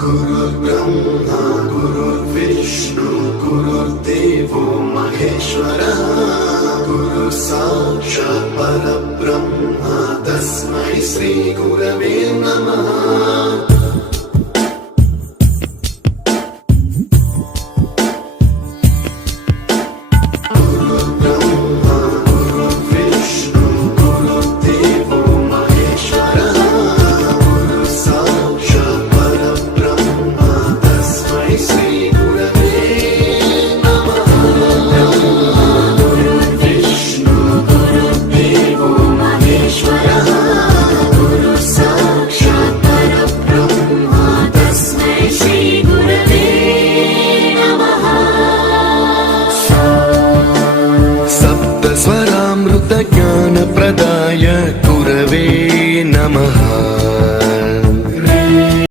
गुरुर्ब्रह्मा गुरुर्विष्णु गुरुर्देवो महेश्वरः गुरु साक्षात् परब्रह्म तस्मै श्री गुरवे नमः।